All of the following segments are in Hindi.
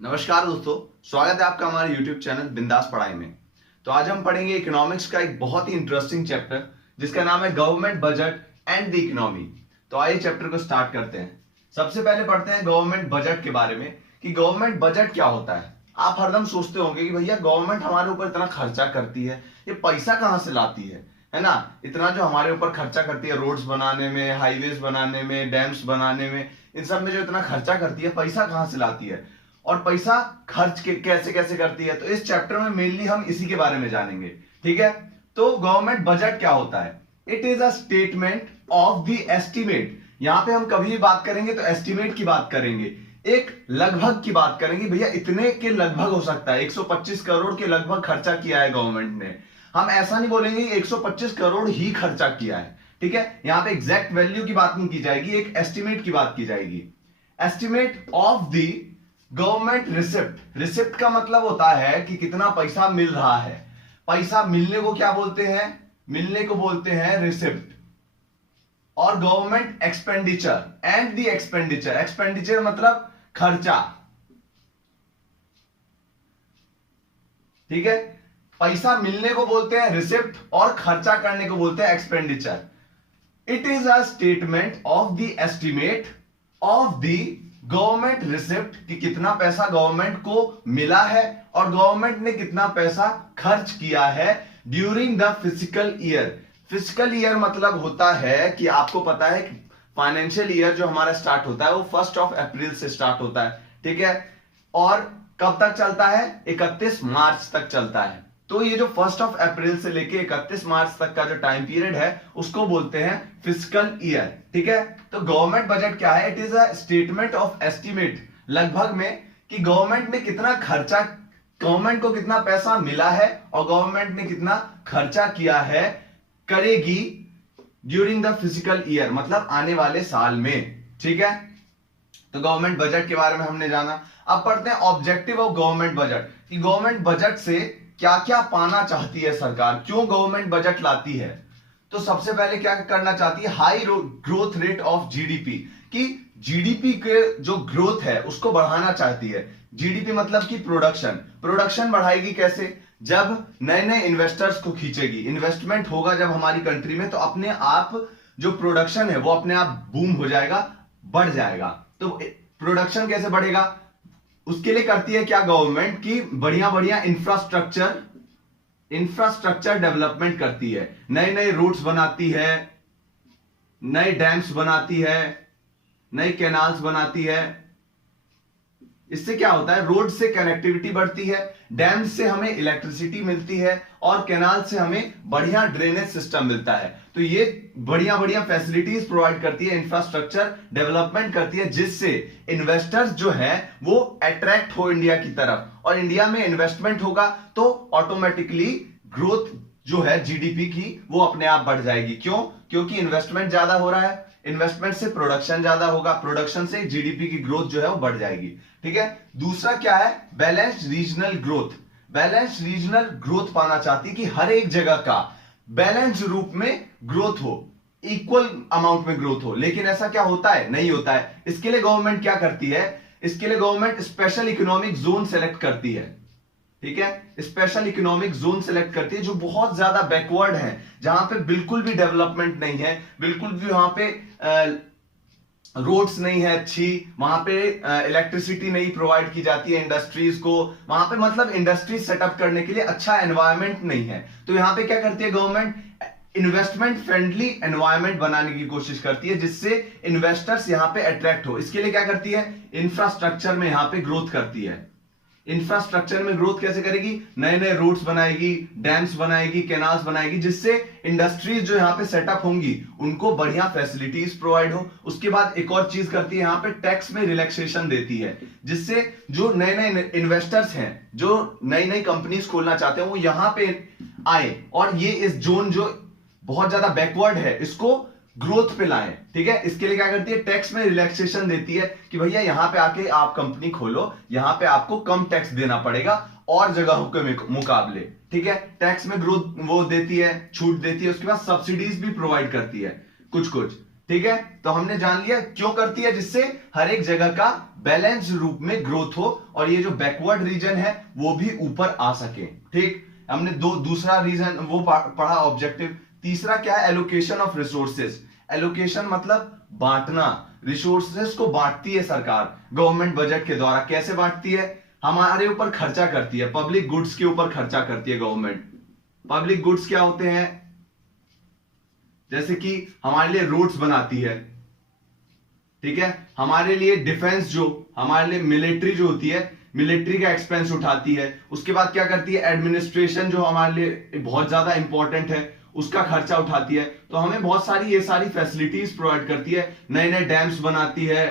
नमस्कार दोस्तों, स्वागत है आपका हमारे YouTube चैनल बिंदास पढ़ाई में। तो आज हम पढ़ेंगे इकोनॉमिक्स का एक बहुत ही इंटरेस्टिंग चैप्टर जिसका नाम है government budget and the economy. तो आइए चैप्टर को स्टार्ट करते हैं। सबसे पहले पढ़ते हैं गवर्नमेंट बजट के बारे में कि गवर्नमेंट बजट क्या होता है। आप हरदम सोचते होंगे कि भैया गवर्नमेंट हमारे ऊपर इतना खर्चा करती है, ये पैसा कहां से लाती है ना। इतना जो हमारे ऊपर खर्चा करती है रोड्स बनाने में, हाईवेज बनाने में, डैम्स बनाने में, इन सब में जो इतना खर्चा करती है, पैसा कहां से लाती है और पैसा खर्च के कैसे कैसे करती है। तो इस चैप्टर में मेनली हम इसी के बारे में जानेंगे। ठीक है, तो गवर्नमेंट बजट क्या होता है? It is a statement of the estimate. यहां पे हम कभी भी बात करेंगे तो एस्टिमेट की बात करेंगे, एक लगभग की बात करेंगे। भैया इतने के लगभग हो सकता है, 125 करोड़ के लगभग खर्चा किया है गवर्नमेंट ने। हम ऐसा नहीं बोलेंगे 125 करोड़ ही खर्चा किया है। ठीक है, यहां पे एग्जैक्ट वैल्यू की बात नहीं की जाएगी, एक एस्टिमेट की बात की जाएगी। Estimate of the government receipt. Receipt का मतलब होता है कि कितना पैसा मिल रहा है। पैसा मिलने को क्या बोलते हैं? मिलने को बोलते हैं रिसिप्ट। और government expenditure and the expenditure. Expenditure मतलब खर्चा। ठीक है, पैसा मिलने को बोलते हैं रिसिप्ट और खर्चा करने को बोलते हैं expenditure. It is a statement of the estimate of the government receipt कि कितना पैसा गवर्नमेंट को मिला है और गवर्नमेंट ने कितना पैसा खर्च किया है during the physical year. Physical year मतलब होता है कि आपको पता है कि फाइनेंशियल ईयर जो हमारा स्टार्ट होता है वो 1 अप्रैल से स्टार्ट होता है। ठीक है, और कब तक चलता है? 31 मार्च तक चलता है। तो ये जो 1 अप्रैल से लेके 31 मार्च तक का जो टाइम पीरियड है उसको बोलते हैं फिजिकल ईयर। ठीक है, तो गवर्नमेंट बजट क्या है? It is a statement of estimate, लगभग में, कि गवर्नमेंट ने कितना खर्चा, गवर्नमेंट को कितना पैसा मिला है और गवर्नमेंट ने कितना खर्चा किया है, करेगी ड्यूरिंग द फिजिकल ईयर, मतलब आने वाले साल में। ठीक है, तो गवर्नमेंट बजट के बारे में हमने जाना। अब पढ़ते हैं ऑब्जेक्टिव ऑफ गवर्नमेंट बजट कि गवर्नमेंट बजट से क्या क्या पाना चाहती है सरकार, क्यों गवर्नमेंट बजट लाती है। तो सबसे पहले क्या करना चाहती है? High growth rate of GDP, कि जीडीपी के जो ग्रोथ है उसको बढ़ाना चाहती है। जीडीपी मतलब कि प्रोडक्शन। प्रोडक्शन बढ़ाएगी कैसे? जब नए नए इन्वेस्टर्स को खींचेगी। इन्वेस्टमेंट होगा जब हमारी कंट्री में तो अपने आप जो प्रोडक्शन है वो अपने आप बूम हो जाएगा, बढ़ जाएगा। तो प्रोडक्शन कैसे बढ़ेगा? उसके लिए करती है क्या गवर्नमेंट की बढ़िया बढ़िया इंफ्रास्ट्रक्चर डेवलपमेंट करती है। नए नए रोड्स बनाती है, नए डैम्स बनाती है, नए कैनाल्स बनाती है। इससे क्या होता है? रोड से कनेक्टिविटी बढ़ती है, डैम से हमें इलेक्ट्रिसिटी मिलती है और कैनाल से हमें बढ़िया ड्रेनेज सिस्टम मिलता है। तो ये बढ़िया बढ़िया फैसिलिटीज प्रोवाइड करती है, इंफ्रास्ट्रक्चर डेवलपमेंट करती है, जिससे इन्वेस्टर्स जो है वो अट्रैक्ट हो इंडिया की तरफ, और इंडिया में इन्वेस्टमेंट होगा तो ऑटोमेटिकली ग्रोथ जो है जीडीपी की वो अपने आप बढ़ जाएगी। क्यों? क्योंकि इन्वेस्टमेंट ज्यादा हो रहा है, इन्वेस्टमेंट से प्रोडक्शन ज्यादा होगा, प्रोडक्शन से जीडीपी की ग्रोथ जो है वो बढ़ जाएगी। ठीक है, दूसरा क्या है? Balanced regional growth. Balanced regional growth पाना चाहती है कि हर एक जगह का बैलेंस्ड रूप में ग्रोथ हो, इक्वल अमाउंट में ग्रोथ हो। लेकिन ऐसा क्या होता है? नहीं होता है। इसके लिए गवर्नमेंट क्या करती है? इसके लिए government special economic zone select करती है। ठीक है, स्पेशल इकोनॉमिक जोन सेलेक्ट करती है जो बहुत ज्यादा बैकवर्ड है, जहां पे बिल्कुल भी डेवलपमेंट नहीं है, बिल्कुल भी वहां पे रोड्स नहीं है अच्छी, वहां पे इलेक्ट्रिसिटी नहीं प्रोवाइड की जाती है इंडस्ट्रीज को, वहां पे मतलब इंडस्ट्रीज सेटअप करने के लिए अच्छा एनवायरनमेंट नहीं है। तो यहां पे क्या करती है गवर्नमेंट? इन्वेस्टमेंट फ्रेंडली एनवायरनमेंट बनाने की कोशिश करती है जिससे इन्वेस्टर्स यहां पे अट्रैक्ट हो। इसके लिए क्या करती है? इंफ्रास्ट्रक्चर में यहां पे ग्रोथ करती है। इंफ्रास्ट्रक्चर में ग्रोथ कैसे करेगी? नए नए रोड्स बनाएगी, डैम्स बनाएगी, कैनाल्स बनाएगी, जिससे इंडस्ट्रीज जो यहां पे सेटअप होंगी उनको बढ़िया फैसिलिटीज प्रोवाइड हो। उसके बाद एक और चीज करती है, यहां पे टैक्स में रिलैक्सेशन देती है, जिससे जो नए नए इन्वेस्टर्स हैं, जो नई नई कंपनीज खोलना चाहते हैं, वो यहां पे आए और ये इस जोन जो बहुत ज्यादा बैकवर्ड है इसको ग्रोथ पे लाएं। ठीक है, इसके लिए क्या करती है? टैक्स में रिलैक्सेशन देती है कि भैया यहां पे आके आप कंपनी खोलो, यहां पे आपको कम टैक्स देना पड़ेगा और जगहों के मुकाबले। ठीक है, टैक्स में ग्रोथ वो देती है, छूट देती है। उसके बाद सब्सिडीज भी प्रोवाइड करती है कुछ कुछ। ठीक है, तो हमने जान लिया क्यों करती है, जिससे हर एक जगह का बैलेंस रूप में ग्रोथ हो और ये जो बैकवर्ड रीजन है वो भी ऊपर आ सके। ठीक, हमने दूसरा रीजन वो पढ़ा ऑब्जेक्टिव। तीसरा क्या है, एलोकेशन ऑफ रिसोर्सेज। एलोकेशन मतलब बांटना, रिसोर्सेज को बांटती है सरकार गवर्नमेंट बजट के द्वारा। कैसे बांटती है, हमारे ऊपर खर्चा करती है, पब्लिक गुड्स के ऊपर खर्चा करती है गवर्नमेंट। पब्लिक गुड्स क्या होते हैं, जैसे कि हमारे लिए रोड्स बनाती है, ठीक है, हमारे लिए डिफेंस, जो हमारे लिए मिलिट्री जो होती है, मिलिट्री का एक्सपेंस उठाती है। उसके बाद क्या करती है, एडमिनिस्ट्रेशन जो हमारे लिए बहुत ज्यादा इंपॉर्टेंट है उसका खर्चा उठाती है। तो हमें बहुत सारी ये सारी फैसिलिटीज प्रोवाइड करती है, नए नए डैम्स बनाती है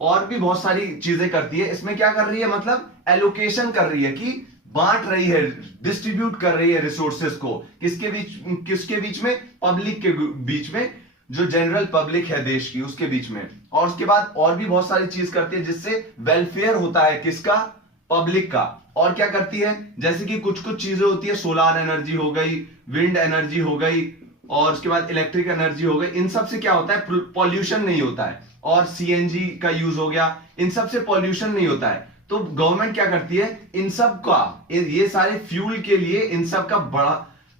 और भी बहुत सारी चीजें करती है। इसमें क्या कर रही है, मतलब एलोकेशन कर रही है कि बांट रही है, डिस्ट्रीब्यूट कर रही है रिसोर्सेज को किसके बीच में, पब्लिक के बीच में, जो जनरल पब्लिक है देश की उसके बीच में। और उसके बाद और भी बहुत सारी चीज करती है जिससे वेलफेयर होता है किसका, पब्लिक का। और क्या करती है, जैसे कि कुछ कुछ चीजें होती है, सोलार एनर्जी हो गई, विंड एनर्जी हो गई और उसके बाद इलेक्ट्रिक एनर्जी हो गई। इन सब से क्या होता है, पॉल्यूशन नहीं होता है। और सीएनजी का यूज हो गया, इन सब से पॉल्यूशन नहीं होता है। तो गवर्नमेंट क्या करती है, इन सब का, ये सारे फ्यूल के लिए इन सब का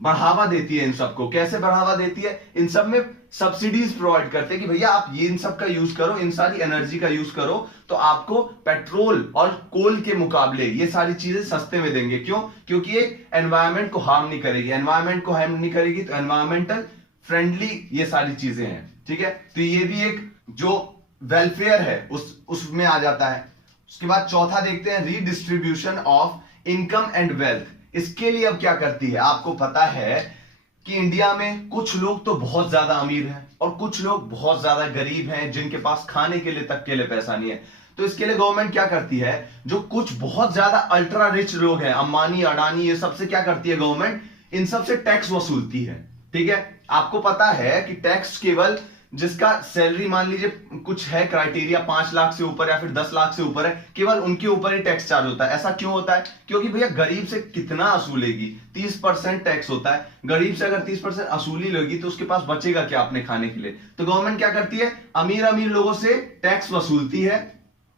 बढ़ावा देती है। इन सबको कैसे बढ़ावा देती है, इन सब में सब्सिडीज प्रोवाइड करते हैं कि भैया आप ये इन सब का यूज करो, इन सारी एनर्जी का यूज करो, तो आपको पेट्रोल और कोल के मुकाबले ये सारी चीजें सस्ते में देंगे। क्यों, क्योंकि ये एनवायरमेंट को हार्म नहीं करेगी, एनवायरमेंट को हार्म नहीं करेगी, तो एनवायरमेंटल फ्रेंडली ये सारी चीजें हैं। ठीक है, तो ये भी एक जो वेलफेयर है उसमें आ जाता है। उसके बाद चौथा देखते हैं, redistribution of income and wealth. इसके लिए अब क्या करती है, आपको पता है कि इंडिया में कुछ लोग तो बहुत ज्यादा अमीर हैं और कुछ लोग बहुत ज्यादा गरीब हैं जिनके पास खाने के लिए तक के लिए पैसा नहीं है। तो इसके लिए गवर्नमेंट क्या करती है, जो कुछ बहुत ज्यादा अल्ट्रा रिच लोग हैं, अंबानी अडानी, ये सबसे क्या करती है गवर्नमेंट, इन सबसे टैक्स वसूलती है। ठीक है, आपको पता है कि टैक्स केवल जिसका सैलरी मान लीजिए कुछ है क्राइटेरिया 5 लाख से ऊपर या फिर 10 लाख से ऊपर है, केवल उनके ऊपर ही टैक्स चार्ज होता है। ऐसा क्यों होता है, क्योंकि भैया गरीब से कितना असूलेगी, 30% टैक्स होता है। गरीब से अगर 30% असूली लेगी तो उसके पास बचेगा क्या अपने खाने के लिए। तो गवर्नमेंट क्या करती है, अमीर अमीर लोगों से टैक्स वसूलती है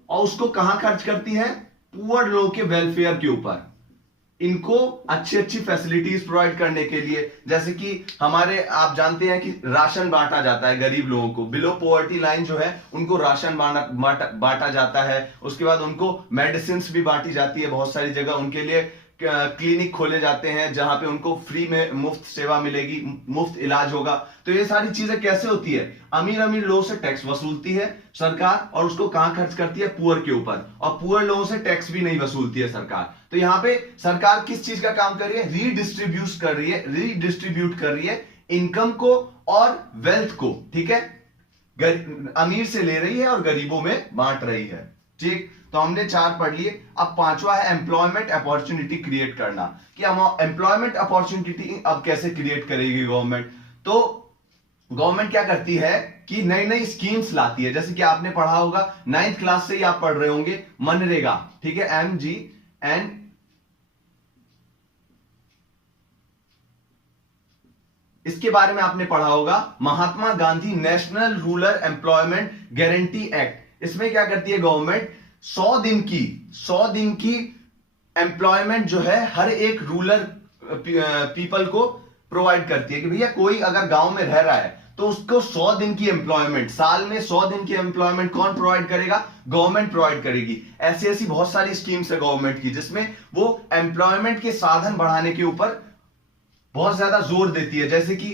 और उसको कहां खर्च करती है, पुअर लोगों के वेलफेयर के ऊपर, इनको अच्छी अच्छी फैसिलिटीज प्रोवाइड करने के लिए। जैसे कि हमारे, आप जानते हैं कि राशन बांटा जाता है गरीब लोगों को, बिलो पॉवर्टी लाइन जो है उनको राशन बांटा जाता है। उसके बाद उनको मेडिसिन भी बांटी जाती है बहुत सारी जगह, उनके लिए क्लिनिक खोले जाते हैं जहां पे उनको फ्री में मुफ्त सेवा मिलेगी, मुफ्त इलाज होगा। तो ये सारी चीजें कैसे होती है, अमीर अमीर लोगों से टैक्स वसूलती है सरकार और उसको कहां खर्च करती है, पुअर के ऊपर, और पुअर लोगों से टैक्स भी नहीं वसूलती है सरकार। तो यहां पे सरकार किस चीज का काम कर रही है, रीडिस्ट्रीब्यूट कर रही है इनकम को और वेल्थ को। ठीक है, अमीर से ले रही है और गरीबों में बांट रही है। ठीक, तो हमने 4 पढ़ लिए। अब 5वां है एम्प्लॉयमेंट अपॉर्चुनिटी क्रिएट करना, कि हम एम्प्लॉयमेंट अपॉर्चुनिटी अब कैसे क्रिएट करेगी गवर्नमेंट। तो गवर्नमेंट क्या करती है कि नई नई स्कीम्स लाती है, जैसे कि आपने पढ़ा होगा 9th क्लास से ही आप पढ़ रहे होंगे मनरेगा। ठीक है, MGN, इसके बारे में आपने पढ़ा होगा, Mahatma Gandhi national rural employment guarantee act. इसमें क्या करती है गवर्नमेंट, 100 दिन की एम्प्लॉयमेंट जो है हर एक रूरल पीपल को प्रोवाइड करती है। कि भैया कोई अगर गांव में रह रहा है तो उसको 100 दिन की एम्प्लॉयमेंट, साल में 100 दिन की एम्प्लॉयमेंट कौन प्रोवाइड करेगा, गवर्नमेंट प्रोवाइड करेगी। ऐसी ऐसी बहुत सारी स्कीम्स है गवर्नमेंट की जिसमें वो एम्प्लॉयमेंट के साधन बढ़ाने के ऊपर बहुत ज्यादा जोर देती है। जैसे कि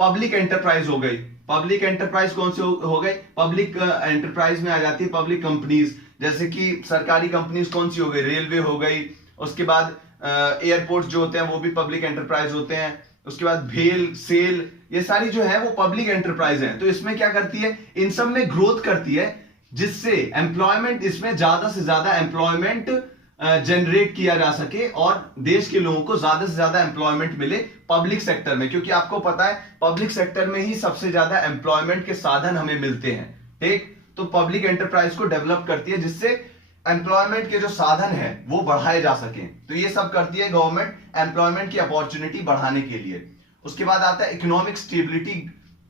पब्लिक एंटरप्राइज हो गई, पब्लिक एंटरप्राइज कौन सी हो गई, पब्लिक एंटरप्राइज में आ जाती है पब्लिक कंपनीज। जैसे कि सरकारी कंपनीज कौन सी हो गई, रेलवे हो गई। उसके बाद एयरपोर्ट जो होते हैं वो भी पब्लिक एंटरप्राइज होते हैं। उसके बाद भेल, सेल, ये सारी जो है वो पब्लिक एंटरप्राइज है। तो इसमें क्या करती है, इन सब में ग्रोथ करती है जिससे एम्प्लॉयमेंट, इसमें ज्यादा से ज्यादा एम्प्लॉयमेंट जनरेट किया जा सके और देश के लोगों को ज्यादा से ज्यादा एम्प्लॉयमेंट मिले पब्लिक सेक्टर में। क्योंकि आपको पता है पब्लिक सेक्टर में ही सबसे ज्यादा एम्प्लॉयमेंट के साधन हमें मिलते हैं। ठीक, तो पब्लिक एंटरप्राइज को डेवलप करती है जिससे एम्प्लॉयमेंट के जो साधन है वो बढ़ाए जा सके। तो ये सब करती है गवर्नमेंट एम्प्लॉयमेंट की अपॉर्चुनिटी बढ़ाने के लिए। उसके बाद आता है इकोनॉमिक स्टेबिलिटी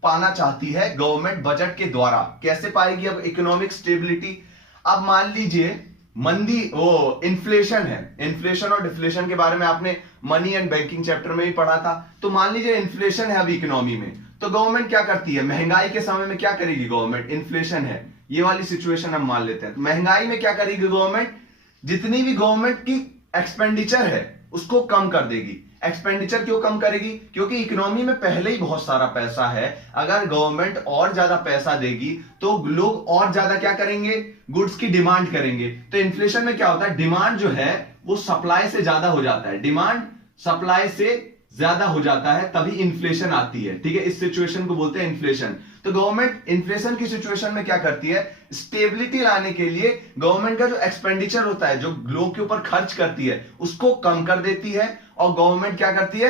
पाना चाहती है गवर्नमेंट बजट के द्वारा। कैसे पाएगी अब इकोनॉमिक स्टेबिलिटी? अब मान लीजिए मंदी, वो इन्फ्लेशन है, इन्फ्लेशन और डिफ्लेशन के बारे में आपने मनी एंड बैंकिंग चैप्टर में भी पढ़ा था। तो मान लीजिए इन्फ्लेशन है अभी इकोनॉमी में, तो गवर्नमेंट क्या करती है? महंगाई के समय में क्या करेगी गवर्नमेंट? इन्फ्लेशन है, ये वाली सिचुएशन हम मान लेते हैं, तो महंगाई में क्या करेगी गवर्नमेंट? जितनी भी गवर्नमेंट की एक्सपेंडिचर है उसको कम कर देगी। एक्सपेंडिचर क्यों कम करेगी? क्योंकि इकोनॉमी में पहले ही बहुत सारा पैसा है। अगर गवर्नमेंट और ज्यादा पैसा देगी तो लोग और ज्यादा क्या करेंगे? गुड्स की डिमांड करेंगे। तो इन्फ्लेशन में क्या होता है? डिमांड जो है वो सप्लाई से ज्यादा हो जाता है, डिमांड सप्लाई से ज्यादा हो जाता है, तभी इन्फ्लेशन आती है। ठीक है, इस सिचुएशन को बोलते हैं इन्फ्लेशन। तो गवर्नमेंट इन्फ्लेशन की सिचुएशन में क्या करती है? स्टेबिलिटी लाने के लिए गवर्नमेंट का जो एक्सपेंडिचर होता है, जो लोग के ऊपर खर्च करती है, उसको कम कर देती है। और गवर्नमेंट क्या करती है?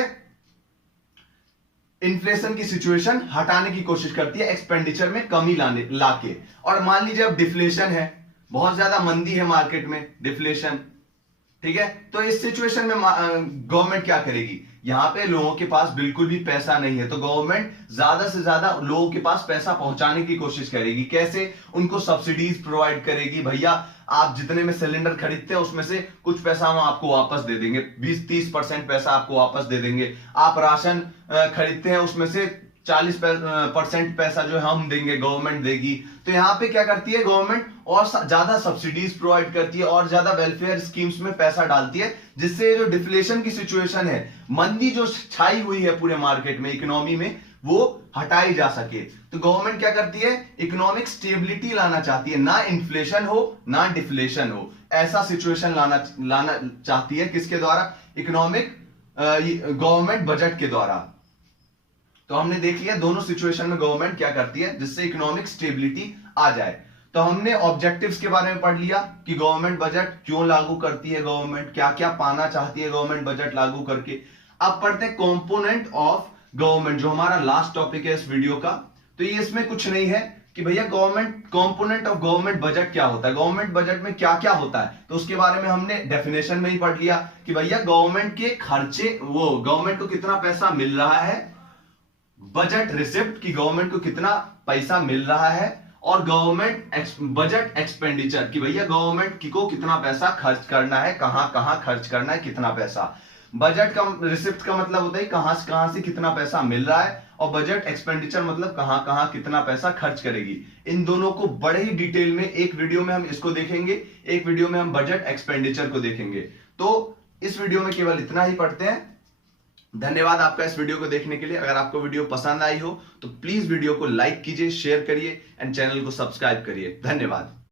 इन्फ्लेशन की सिचुएशन हटाने की कोशिश करती है एक्सपेंडिचर में कमी लाके। और मान लीजिए अब डिफ्लेशन है, बहुत ज्यादा मंदी है मार्केट में, डिफ्लेशन, ठीक है, तो इस सिचुएशन में गवर्नमेंट क्या करेगी? यहां पे लोगों के पास बिल्कुल भी पैसा नहीं है, तो गवर्नमेंट ज्यादा से ज्यादा लोगों के पास पैसा पहुंचाने की कोशिश करेगी। कैसे? उनको सब्सिडीज प्रोवाइड करेगी। भैया आप जितने में सिलेंडर खरीदते हैं उसमें से कुछ पैसा हम आपको वापस दे देंगे, 20-30% पैसा आपको वापस दे देंगे। आप राशन खरीदते हैं उसमें से 40% पैसा जो है हम देंगे, गवर्नमेंट देगी। तो यहां पे क्या करती है गवर्नमेंट? और ज्यादा सब्सिडीज प्रोवाइड करती है और ज्यादा वेलफेयर स्कीम्स में पैसा डालती है, जिससे जो डिफ्लेशन की सिचुएशन है, मंदी जो छाई हुई है पूरे मार्केट में, इकोनॉमी में, वो हटाई जा सके। तो गवर्नमेंट क्या करती है? इकोनॉमिक स्टेबिलिटी लाना चाहती है, ना इन्फ्लेशन हो ना डिफ्लेशन हो, ऐसा सिचुएशन लाना चाहती है। किसके द्वारा? इकोनॉमिक गवर्नमेंट बजट के द्वारा। तो हमने देख लिया दोनों सिचुएशन में गवर्नमेंट क्या करती है जिससे इकोनॉमिक स्टेबिलिटी आ जाए। तो हमने ऑब्जेक्टिव्स के बारे में पढ़ लिया कि गवर्नमेंट बजट क्यों लागू करती है, गवर्नमेंट क्या क्या पाना चाहती है गवर्नमेंट बजट लागू करके। अब पढ़ते हैं कंपोनेंट ऑफ गवर्नमेंट, जो हमारा लास्ट टॉपिक है इस वीडियो का। तो ये इसमें कुछ नहीं है कि भैया government, component of government budget क्या होता है, गवर्नमेंट बजट में क्या क्या होता है। तो उसके बारे में हमने डेफिनेशन में ही पढ़ लिया कि भैया गवर्नमेंट के खर्चे, वो गवर्नमेंट को कितना पैसा मिल रहा है, बजट रिसिप्ट की गवर्नमेंट को कितना पैसा मिल रहा है, और गवर्नमेंट बजट एक्सपेंडिचर की भैया गवर्नमेंट को कितना पैसा खर्च करना है, कहां कहां खर्च करना है, कितना पैसा। बजट का रिसिप्ट का मतलब होता है कहां से कितना पैसा मिल रहा है, और बजट एक्सपेंडिचर मतलब कहां कहां कितना पैसा खर्च करेगी। इन दोनों को बड़े ही डिटेल में एक वीडियो में हम इसको देखेंगे, एक वीडियो में हम बजट एक्सपेंडिचर को देखेंगे। तो इस वीडियो में केवल इतना ही पढ़ते हैं। धन्यवाद आपका इस वीडियो को देखने के लिए। अगर आपको वीडियो पसंद आई हो तो प्लीज वीडियो को लाइक कीजिए, शेयर करिए एंड चैनल को सब्सक्राइब करिए। धन्यवाद।